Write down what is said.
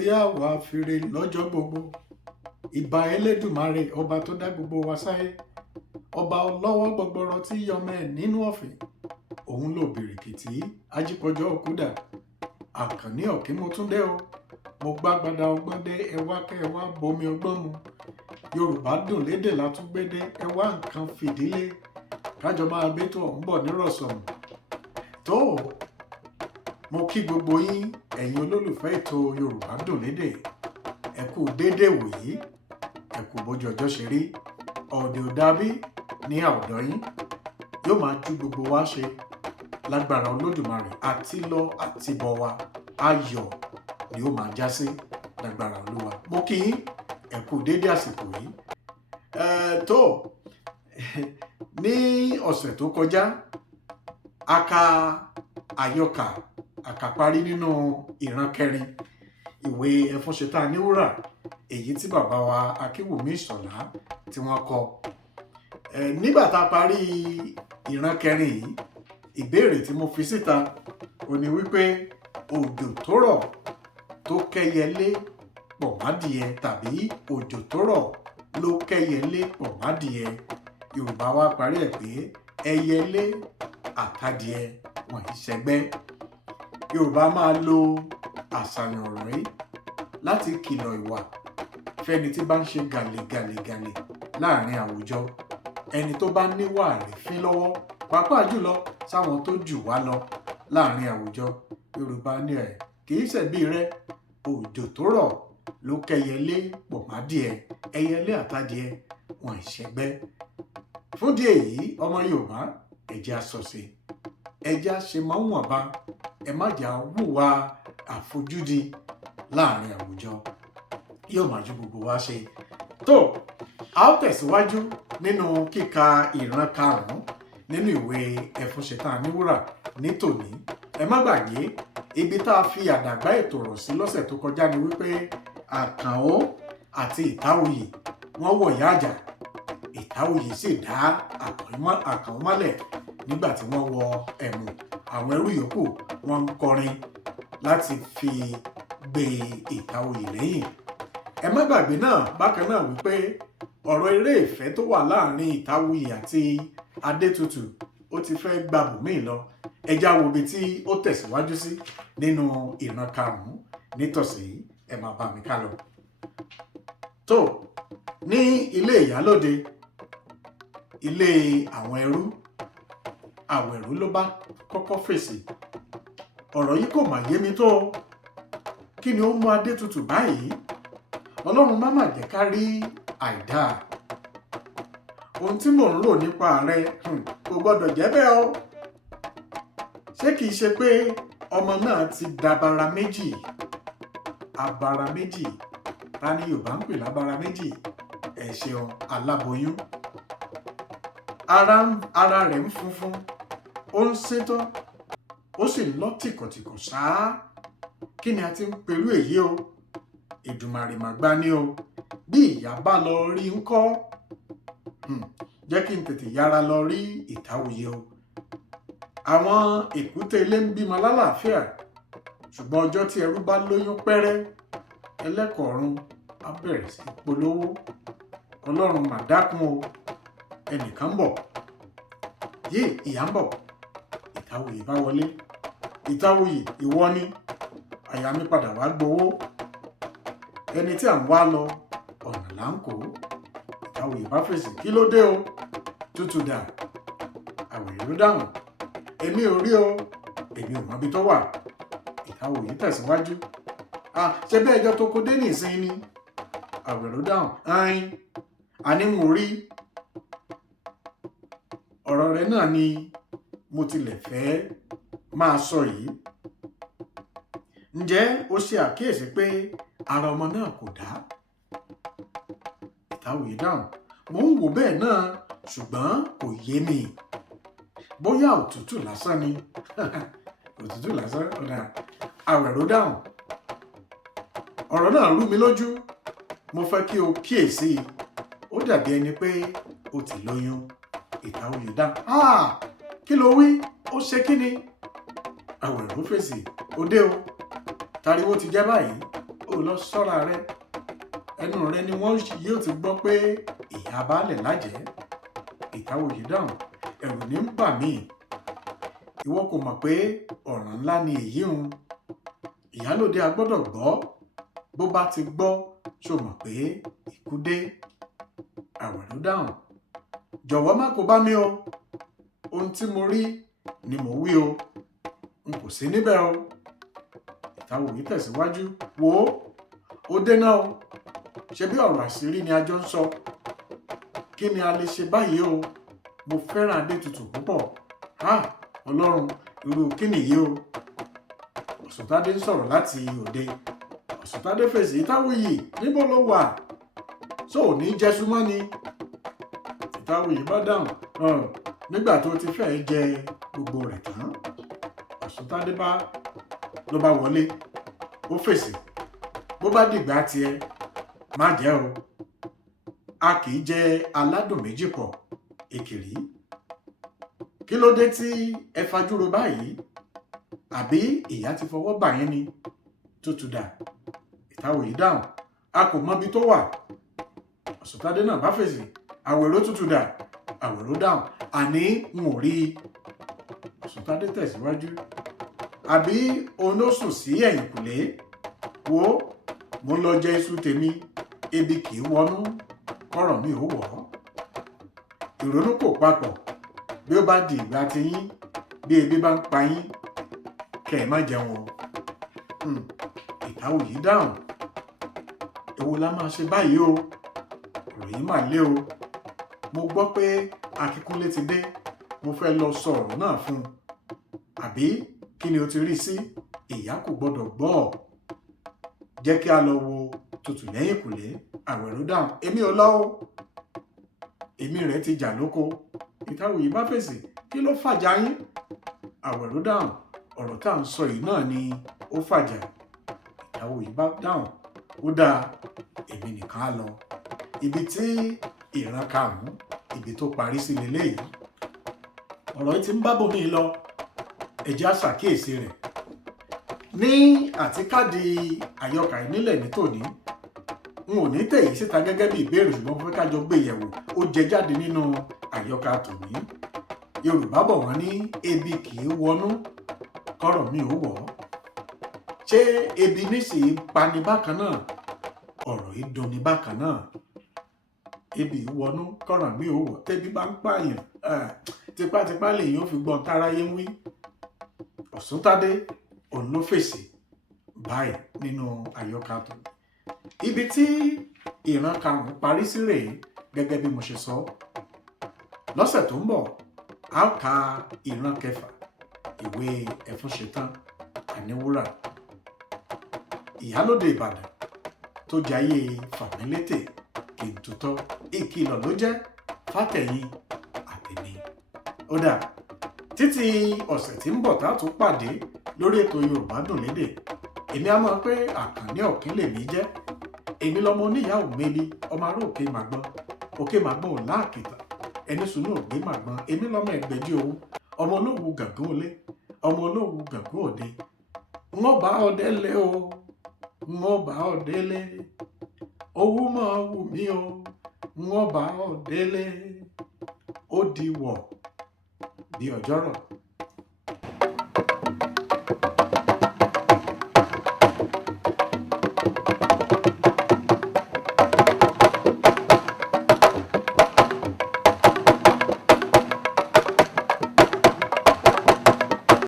orí àwa fìrè lọ́jọ́ gbogbo. Ìbà Elédùmarè ọba tó dá gbogbo wa sáyé. Ọba ọlọ́wọ́ gbọgbọrọ tí yọmọ ẹ̀ nínú ọ̀fìn. Òun ló bìrìkìtì ajípọ̀jọ́ òkúdà. Àkànní ọ̀kí mo tún dé o. Mo gbàgbàdà ọgbọ́n dé ẹwà kẹwàá bomi ọgbọ́n mu. Yorùbá dùn lédè látúgbédé ẹwà nǹkan fìdílé. Kájọ máa gbé tó ọ̀hún bọ̀ nírọ̀sọ̀mù. Tó mo kí gbogbo yín ẹ̀yin olólùfẹ́ ètò Yorùbá dùn lédè. Ẹ kú déédé wòyí. Ẹ kú bójú ọjọ́ ṣe rí. Ọ̀dẹ̀ ò dàbí ní àwùjọ yín. Yóò máa ju gbogbo wa ṣe lágbára Olódùmarè àti lọ àti bọ̀ wa. Ayọ̀ ni ó máa já sí lágbára Olúwa. Mo kí yín ẹ kú déédé àsìkò yìí. Tó ní ọ̀sẹ̀ tó kọjá a ka àyọkà àkàparí nínú ìran kẹrin ìwé Ẹfúnṣetán Aníwúrà èyí tí bàbá wa Akínwùmí Ìṣọ̀lá tí wọ́n kọ. Nígbà tá a parí ìran kẹrin yìí, ìbéèrè tí mo fi síta ò ní wípé òjò tó rọ̀ tó kẹ́yẹlé pọ̀ mádìẹ tàbí òjò tó rọ̀ ló kẹ́yẹlé pọ̀ mádìẹ. Yorùbá wa parí ẹ̀ pé ẹyẹlé àtàdìẹ wọn ì ṣẹgbẹ́. Yorùbá máa lo àṣàyàn ọ̀rọ̀ yìí láti kìlọ̀ ìwà fẹ́ni tí bá ń ṣe gàlégàlégàlé láàrin àwùjọ. Ẹni tó bá níwà àrífín lọ́wọ́ pàápàá jùlọ sáwọn tó jù wá lọ láàrin àwùjọ. Yorùbá ní ẹ̀ kì í ṣẹ̀bi rẹ òjò tó rọ̀ ló kẹ́yẹlé pọ̀ mádìẹ ẹyẹlé àtàdìẹ wọn ì ṣẹgbẹ́. Fún díẹ̀ yìí ọmọ Yorùbá ẹ jẹ́ á sọ̀sẹ̀ ẹ jẹ́ á ṣe máa ń wọ̀nba ẹ má jà hùwà àfojúdi láàrin àwùjọ. Yóò máa ju gbogbo wa ṣe. Tó a ó tẹ̀síwájú nínú kíka ìran karùn-ún nínú ìwé Ẹfúnṣetán Aníwúrà ní tòní. Ẹ má gbàgbé ibi tá a fi àdàgbà ètò rọ̀ sí lọ́sẹ̀ tó kọjá ni wípé Àkànó àti Ìtáòyì wọ́n wọ̀yá àjà. Ìtáòyì sì dá Àkànó mọ́lẹ̀ nígbà tí wọ́n wọ ẹ̀mù. Àwọn ẹrú yòókù wọ́n ń kọrin láti fi gbé Ìtáòyì lẹ́yìn. Ẹ má gbàgbé náà bákan náà wípé ọ̀rọ̀ eré ìfẹ́ tó wà láàrin Ìtáòyì àti Adétutù ó ti fẹ́ gbàbùmíì lọ. Ẹ já wo ibi tí ó tẹ̀síwájú sí nínú ìran karùn-ún nítòsí. Ẹ máa bá mi ká lọ. Tó ní ilé ìyálóde ilé àwọn ẹrú Àwẹ̀rú ló bá kọ́kọ́ fèsì. Ọ̀rọ̀ yìí kò mà yé mi tó. Kí ni ó mú Adétutù báyìí? Ọlọ́run má mà jẹ́ ká rí àìdáa. Ohun tí mò ń rò nípa rẹ kò gbọdọ̀ jẹ́ bẹ́ẹ̀ o. Ṣé kìí ṣe pé ọmọ náà ti dabara méjì? Abara méjì ta ni Yorùbá ń pè lábara méjì? Ẹ ṣeun aláboyún. Ara rẹ̀ ń funfun ó ń sétọ́ ó sì ń lọ tìkọ̀tìkọ̀ ṣáá. Kí ni a ti ń pẹ̀lú èyí o? Èdùmàrè mà gbà ní o. Bí ìyá bá lọ rí ńkọ́? Jẹ́ kí n tètè yára lọ rí Ìtáòyì o. Àwọn èkúté ilé ń bímọ lálàáfíà ṣùgbọ́n ọjọ́ tí ẹrú bá lóyún pẹ́rẹ́ ẹlẹ́kọ̀ọ́run á bẹ̀rẹ̀ sí polówó. Ọlọ́run mà dákun o. Ẹnìkan ń bọ̀. Yé ìyá ń bọ̀. Ìtáòyì bá wọlé. Ìtáòyì ìwọ ni. Àyà mi padà wá gbowó. Ẹni tí à ń wá lọ ọ̀nà là ń kó. Ìtáòyì bá fèsì kí ló dé o? Tútù dà. Àwẹ̀rú dáhùn. Èmi ò rí o. Èmi ò mọbi tó wà. Ìtáòyì tẹ̀síwájú. Ṣé bẹ́ẹ̀ ẹjọ́ tó kó dé nìsín ni? Àwẹ̀rú dáhùn. Àní mo rí. Ọ̀rọ̀ rẹ náà ni mo tilẹ̀ fẹ́ máa sọ yìí. Ǹjẹ́ o ṣe àkíyèsí pé ara ọmọ náà kò dá? Ìtáòyì dáhùn. Mo ń wò bẹ́ẹ̀ náà ṣùgbọ́n kò yé mi. Bóyá òtútù lásán ni. Òtútù lásán ọ̀dà. Àwẹ̀rú dáhùn. Ọ̀rọ̀ náà rú mi lójú. Mo fẹ́ kí o kíyèsí. Ó dàbí ẹni pé o ti lóyún. Ìtáòyì dáhùn. Kí ló wí? Ó ṣe kí ni? Àwẹ̀rú fèsì. Ó dé o. Tariwo ti jẹ́ báyìí. ò lọ ṣọ́ra rẹ, ẹnu rẹ ni wọ́n yóò ti gbọ́ pé ìyá baálẹ̀ lájẹ́. Ìtawòyí dáhùn, ẹ̀rù ní ń bà mí, ìwọ kò mọ̀ pé ọ̀ràn ńlá ni èyí hun. Ìyálóde a gbọ́dọ̀ gbọ́, bó bá ti gbọ́ ṣó mọ̀ pé ikú dé. Àwẹ̀ró dáhùn, jọ̀wọ́ má kó bá mi o, ohun tí mo rí ni mo wí o, n kò sí níbẹ̀ o. Ìtawòyí tẹ̀síwájú, wò ó dé náà o, ṣe bí ọ̀rọ̀ àṣírí ni a jọ ń sọ. Kí ni a lè ṣe báyìí o? Mo fẹ́ràn Adétutù púpọ̀. Ọlọ́run, irú kí nìyí o? Ọ̀ṣùntádé ń sọ̀rọ̀ láti òde. Ọ̀ṣùntádé fèsì, Ìtawòyí níbo ló wà? Ṣó ò ní jẹ́sú mọ́ ni? Ìtawòyí bá dáhùn, nígbà tó ti fẹ́ jẹ gbogbo rẹ̀ tán. Ọ̀ṣùntádé ló bá wọlé. Ó fèsì, bó bá dìgbà tiẹ̀ má jẹ́ o. A kì í jẹ aládùn méjì pọ̀, èkìrí. Kí ló dé tí ẹ fajúro báyìí? Àbí ìyá ti fọwọ́ bà yín ni? Tútù dà? Ìtawòyí dáhùn, a kò mọbi tó wà. Ọ̀ṣùntádé náà bá fèsì, Àwẹ̀ró tútù dà? Àwẹ̀ró dáhùn, àní n ò rí i. Ọ̀ṣùntádé tẹ̀síwájú, àbí òun ló sùn sí ẹ̀yìnkùlé? Wo, mo lọ jẹ iṣu tèmi, ebi kì í wọnú, kọ́rọ̀ mi ò wọ̀ ọ́. Ìrònú kò papọ̀, bí ó bá di ìgbà tí yín, bí ebi bá ń pa yín, kẹ́ ẹ má jẹun o. Ìtawòyí dáhùn, èwo la máa ṣe báyìí o? Ọ̀rọ̀ yìí mà le o. Mo gbọ́ pé Akínkúnlé ti dé, mo fẹ́ lọ sọ ọ̀rọ̀ náà fún un. Àbí kí ni o ti rí sí? Ìyá kò gbọ́dọ̀ gbọ́. Jẹ́ kí a lọ wo Tutù lẹ́yìnkùlé. Àwẹ̀ró dáhùn, èmi ò lọ o, èmi rẹ̀ ti jà lóko. Ìtawòyí bá fèsì, kí ló fàjà yín? Àwẹ̀ró dáhùn, ọ̀rọ̀ tá à ń sọ yìí náà ni ó fàjà. Ìtawòyí bá dáhùn, ó dáa, èmi nìkan á lọ. Ibi tí ìran karùn-ún ibi tó parí sí leléyìí. Ọ̀rọ̀ yìí ti ń bá bòmí lọ, ẹ jẹ́ á ṣàkíyèsí rẹ̀. Ní àtikádi àyọkà ìnílẹ̀ ní tòní, n ò ní tèyí síta gẹ́gẹ́ bí ìbéèrè, ṣùgbọ́n mo fẹ́ ká jọ gbé yẹ̀wò. Ó jẹ jáde nínú àyọkà tòní. Yorùbá bọ̀ wọ́n ní ebi kì í wọnú, kọ́rọ̀ mi ò wọ̀ ọ́. Ṣé ebi nísìí pani bákan náà? Ọ̀rọ̀ yìí dunni bákan náà. Ebi wọnú, kọ́rọ̀ mi ò wọ̀. Tẹ́bí bá ń pààyàn, tipátipá lèyìn ó fi gbọ́n táráyé ń wí. Ọ̀ṣùntádé òun ló fèsì báyìí nínú àyọkà tòní. Ibi tí ìran karùn-ún parí sí rèé, gẹ́gẹ́ bí mo ṣe sọ. Lọ́sẹ̀ tó ń bọ̀, a ó ka ìran kẹfà, ìwé Ẹfúnṣetán Àníwúrà. Ìyálóde Ìbàdàn tó jayé Fàmílétè kì í tutọ́, ìkìlọ̀ ló jẹ́ fátẹ̀yìn àtẹ̀mí. Ó dà, títí ọ̀sẹ̀ tí ń bọ̀ tá tún pàdé lórí ètò Yorùbá Dùn Lédè. Èmi á mọ̀ pé Àkànní Ọ̀kín lèmi jẹ́. Èmi lọmọ oníyàá òmẹ́lí, ọmọ ará òkè màgbọ́n. Òkè màgbọ́n ò láàkìtà, ẹni sùnú ògbé màgbọ́n. Èmi lọmọ Ẹgbẹ̀jì Òwu, ọmọ olówu gàngán olé, ọmọ olówu gàngán òde. N ó bá ọdẹ lé o, n ó bá ọdẹ lé. Owú máa wù mí o, n ó bá ọdẹ lé. Ó di wọ̀ bí ọjọ́rọ̀.